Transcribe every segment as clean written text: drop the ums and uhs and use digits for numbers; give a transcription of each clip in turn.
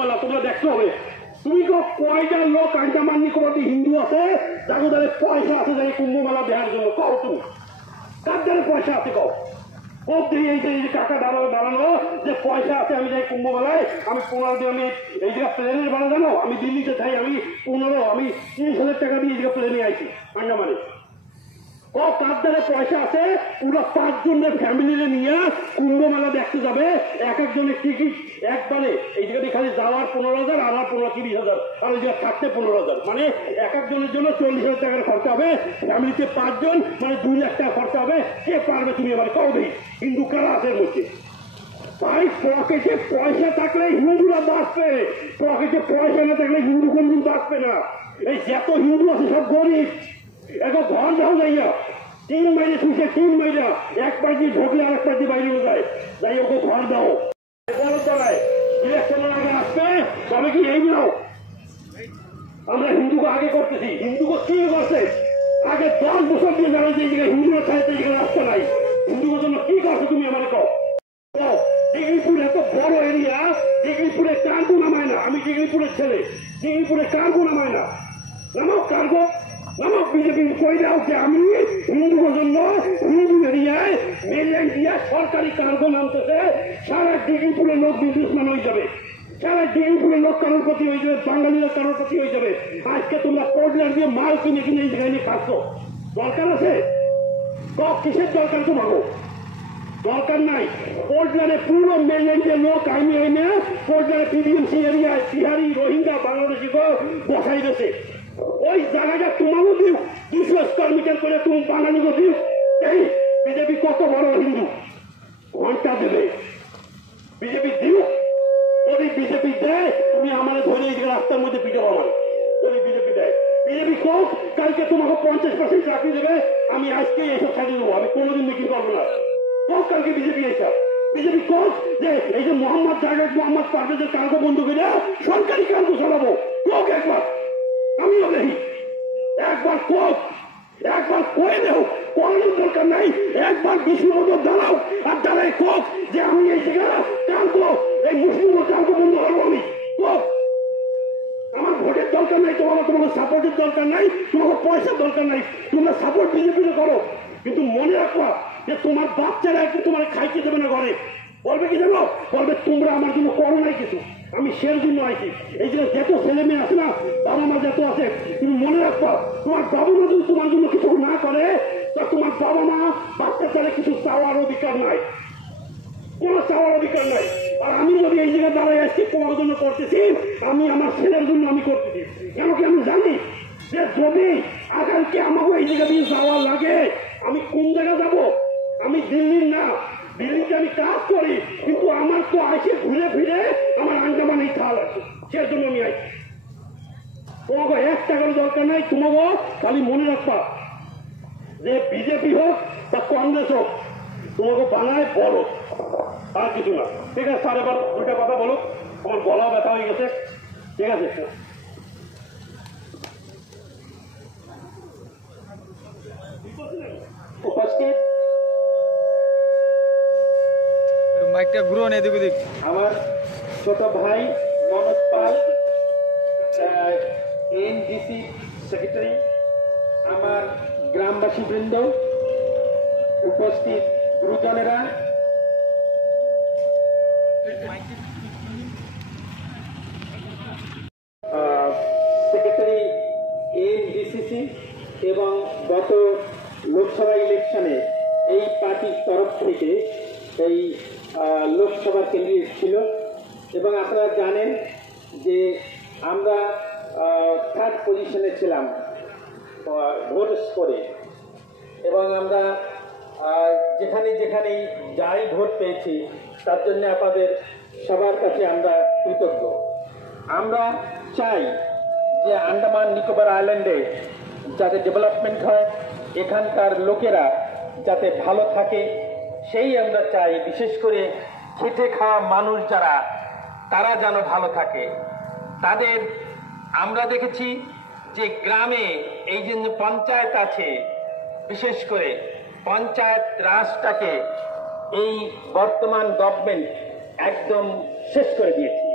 মেলা তোমরা দেখতে হবে। তুমি কয়টা লোক আন্দামান নিকোবরে হিন্দু আছে যাদের দ্বারা পয়সা আছে যাই কুম্ভ মেলা দেওয়ার জন্য? কও তুমি কার দ্বারা পয়সা আছে? কও কোপ দিয়ে এই যে কাকা দাঁড়ানো যে পয়সা আছে আমি যাই কুম্ভ মেলায়, আমি 15 দিন আমি এই জায়গা প্লেনের ভাড়া জানো, আমি দিল্লিতে যাই আমি 30,000 টাকা দিয়ে এই জায়গা প্লেনে আইছি আন্দামানে। কার দ্বারা পয়সা আছে? পুরো 5 জনের ফ্যামিলি নিয়ে কুম্ভ মেলা দেখতে যাবে, এক একজনের টিকিট একবারে এই জায়গাতে খালি যাওয়ার 15,000 আর 30,000 আর ওই জায়গা থাকতে 15,000, মানে এক একজনের জন্য 40,000 টাকার খরচা হবে। ফ্যামিলিতে 5 জন মানে 2 লাখ টাকা খরচা হবে। কে পারবে তুমি এবার কও দেখি? হিন্দু কারা আছে এর মধ্যে? ভাই পকেটে পয়সা থাকলে হিন্দুরা বাঁচবে, পকেটে পয়সা না থাকলে হিন্দু কোনদিন বাঁচবে না। এই যত হিন্দু আছে সব গরিব। এখন ঘর যাও যাইয়া 3 মাইলে শুনছে 3 মাইলা এক পার্টি ঢোকলে আর এক পার্টি বাইরে যায়, যাই ওকে ঘর দাও। ইলেকশনের আগে আসবে তবে কি এই নাও আমরা হিন্দুকে আগে করতেছি। হিন্দুকে কি করছে? আগে 10 বছর দিয়ে জানা যে হিন্দুরা চাইতে যেখানে রাস্তা নাই, হিন্দুদের জন্য কি করছে তুমি আমার কও? ডিগ্রিপুর এত বড় এরিয়া, ডিগ্রিপুরে কার্গো নামায় না। আমি ডিগ্রিপুরের ছেলে, ডিগ্রিপুরে কার্গো নামায় না। নামাও কার্গো, নামাও। বিজেপি কই দাও যে আমি হিন্দুদের জন্য হিন্দু এরিয়ায় মেরিয়ান দিয়া সরকারি কার্গো নামতেছে। সারা ডিগ্রিপুরের লোক বিজনেসম্যান হয়ে যাবে, সারা ডিগ্রিপুরের লোক কারোরপতি হয়ে যাবে, বাঙালিরা কারোরপতি হয়ে যাবে। আজকে তোমরা কোর্টলার দিয়ে মাল কিনে কিনে এই জায়গায় নিয়ে খাচ্ছ। দরকার আছে? কিসের দরকার তোমার? দরকার নাই। পোর্টল্যান্ডে পুরো মেরিয়ান্ডের লোক আইনি এনে পোর্টল্যান্ডে পিডিএমসি এরিয়ায় বিহারি রোহিঙ্গা বাংলাদেশি বসাই গেছে। ওই জায়গাটা তোমারও দিও 200 স্কোয়ার মিটার করে তুমি বাঙালিকে দিও। এই বিজেপি কত বড় হিন্দু ঘন্টা দেবে? বিজেপি দিও। যদি বিজেপি দেয় তুমি আমার ধরে এই রাস্তার মধ্যে পিঠে পাবেন। যদি বিজেপি দেয়, বিজেপি কোক কালকে তোমাকে 50% চাকরি দেবে। আমি আজকে এইসব ছাড়িয়ে দেবো, আমি কোনোদিন মিটিং করবো না। কোক কালকে বিজেপি এইসব বিজেপি কোক যে এই যে মোহাম্মদ জাভেদ মোহাম্মদ পারভেজের কার্গো বন্ধ করে সরকারি কার্গো চালাবো। কোক একবার আমিও দেখি, একবার কোক একবার করে দেও। করানোর দরকার নাই, একবার বিষ্ণুপদ দাঁড়াও আর দাঁড়ায় কোক যে আমি এই জায়গা কার্গো এই মুসলিম কার্গো বন্ধ করবো। আমি কোক আমার ভোটের দরকার নাই, তোমাকে সাপোর্টের দরকার নাই, তোমাকে পয়সার দরকার নাই। তোমরা সাপোর্ট বিজেপিতে করো, কিন্তু মনে রাখবা যে তোমার বাচ্চারা একটু তোমার খাইতে দেবে না ঘরে। বলবে কি জানো? বলবে তোমরা আমার জন্য করো নাই কিছু, আমি সের জন্য আইছি। এই যে যত ছেলে মেয়ে আছে না, বাবা মা যত আছে, তুমি মনে রাখবা তোমার বাবা মা যদি তোমার জন্য কিছু না করে তা তোমার বাবা মা বাচ্চা ছেলে কিছু চাওয়ার অধিকার নাই, কোনো চাওয়ার অধিকার নাই। আর আমি যদি এই জায়গায় দাঁড়াই আসছি তোমার জন্য করতেছি, আমি আমার ছেলের জন্য আমি করতেছি। কেন কি আমি জানি যে যদি আগামীকে আমাকে এই জায়গা দিয়ে যাওয়া লাগে আমি কোন জায়গায় যাব? আমি দিল্লির না, দিল্লিতে আমি কাজ করি, কিন্তু আমার তো আসে ঘুরে ফিরে আমার আন্দামানেই খাল আছে, সেজন্য আমি আইছি। তোমাকে 1 টাকার দরকার নাই। তোমাকে খালি মনে রাখবা যে বিজেপি হোক বা কংগ্রেস হোক তোমাকে বানায় বলো, আর কিছু না। ঠিক আছে স্যার, এবার 2টা কথা বলো, আমার গলা ব্যথা হয়ে গেছে। ঠিক আছে, উপস্থিত মাইকটা ঘুরো না এদিক ওদিক। আমার ছোট ভাই মনোজ পাল, এনডিসি সেক্রেটারি, আমার গ্রামবাসী বৃন্দ, উপস্থিত গুরুজনেরা, সেক্রেটারি এনডিসিসি এবং গত লোকসভা ইলেকশনে এই পার্টির তরফ থেকে এই লোকসভা কেন্দ্রে ছিল। এবং আপনারা জানেন যে আমরা 3rd পজিশনে ছিলাম ভোট স্কোরে, এবং আমরা যেখানে যেখানেই যাই ভোট পেয়েছি তার জন্য আপনাদের সবার কাছে আমরা কৃতজ্ঞ। আমরা চাই যে আন্দামান নিকোবর আইল্যান্ডে যাতে ডেভেলপমেন্ট হয়, এখানকার লোকেরা যাতে ভালো থাকে, সেই আমরা চাই। বিশেষ করে খেটে খাওয়া মানুষ যারা, তারা যেন ভালো থাকে। তাদের আমরা দেখেছি যে গ্রামে এই যে পঞ্চায়েত আছে, বিশেষ করে পঞ্চায়েত রাজটাকে এই বর্তমান গভর্নমেন্ট একদম শেষ করে দিয়েছে।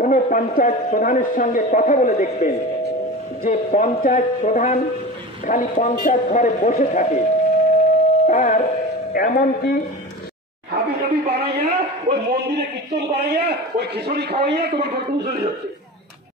কোনো পঞ্চায়েত প্রধানের সঙ্গে কথা বলে দেখবেন যে পঞ্চায়েত প্রধান খালি পঞ্চায়েত ঘরে বসে থাকে, তার এমনকি হাবি টাবি বানাইয়া ওই মন্দিরে কীর্তন বানাইয়া ওই খিচুড়ি খাওয়াইয়া তোমার ঘর চলে যাচ্ছে।